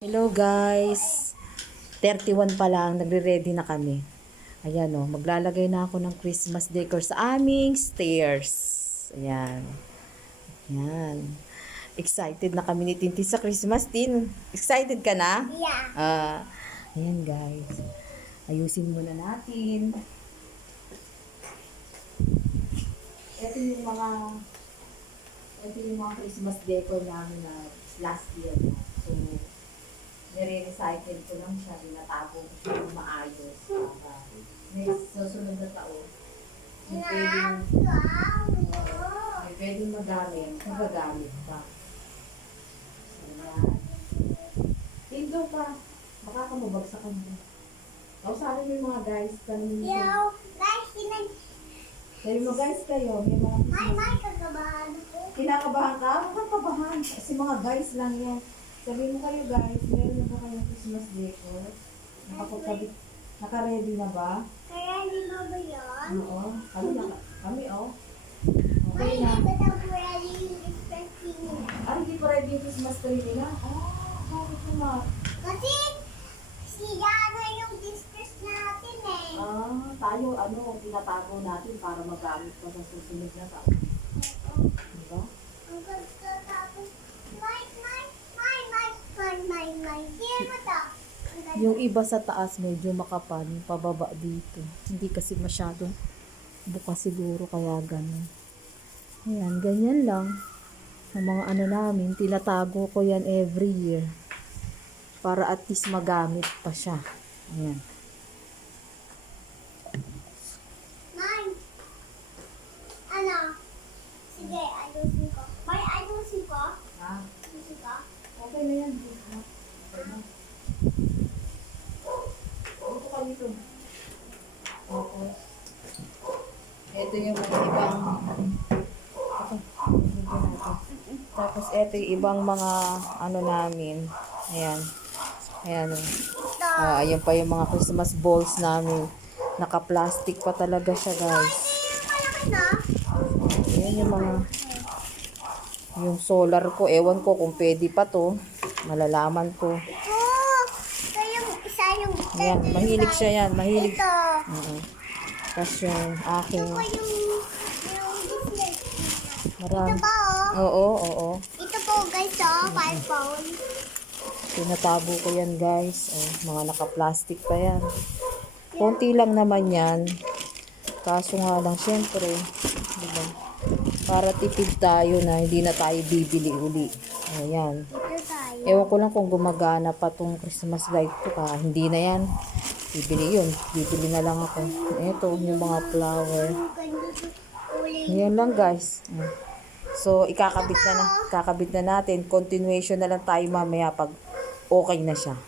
Hello guys, 31 pa lang, nagre-ready na kami. Ayan o, maglalagay na ako ng Christmas decor sa aming stairs. Ayan. Ayan. Excited na kami ni Tintin sa Christmas din. Excited ka na? Yeah. Ayan guys, ayusin muna natin. Ito yung mga Christmas decor namin na last year. So, nire-recycle ko lang siya, binatago ko siya ng maayos para next susunod na taon may pwedeng magagamit pa. So, yan. Tinto pa. Baka ka mabagsakan mo. Kausarin mo yung mga guys. Sabi mo guys kayo, may mga kinakabahan ka? Huwag kang kabahan. Kasi mga guys lang yan. Sabi mo kayo guys, meron na ba kayong Christmas decor? Nakapagkabit, naka-ready na ba? Ready na ba yan? Oo. Kami oh. Okay May na. hindi ba daw ready yung expecting nila? Hindi pa ready yung Christmas tree nila? Bakit naman? Kasi siya na yung discuss natin eh. Tayo, tinatago natin para magamit pa sa susunod na taon. Diba? Ang ganda tapos, my. Here mo to. Ang ganda. Yung iba sa taas medyo makapal, yung pababa dito. Hindi kasi masyadong bukas siguro kaya ganun. Ayan, ganyan lang. Ang mga namin, tinatago ko yan every year. Para at least magamit pa siya. Ayan. Mine. Ano? Sige, ayusin ko. May ayusin ko? Ayusin ko? Okay na yan. Okay na. Dito ka dito. Tapos, ito yung mga ibang tapos ito yung ibang mga namin. Ayan. Ayan o. Ayan pa yung mga Christmas balls namin. Naka-plastic pa talaga siya guys. Malaki na. Ayan yung mga yung solar ko. Ewan ko kung pwede pa to. Malalaman ko. Oh, kaya yung isa yung... Ayan, mahilig siya yan. Mahilig. Ito. Tapos yung aking Ito po yung business. marami. Ito po, oh. Oo. Ito po guys, oh, my phone. Tinatago ko yan guys. Mga naka-plastic pa yan. Konti lang naman yan. Kaso nga lang syempre, diba? Para tipid tayo na hindi na tayo bibili uli. Ayan. Ito tayo. Ewan ko lang kung gumagana pa tong Christmas light ko. Hindi na yan. Bibili yun. Bibili na lang ako. Ito, yung mga flower. Ang ganda ng kulay. Yan lang guys. So, kakabit na natin. Continuation na lang tayo mamaya pag okay na siya.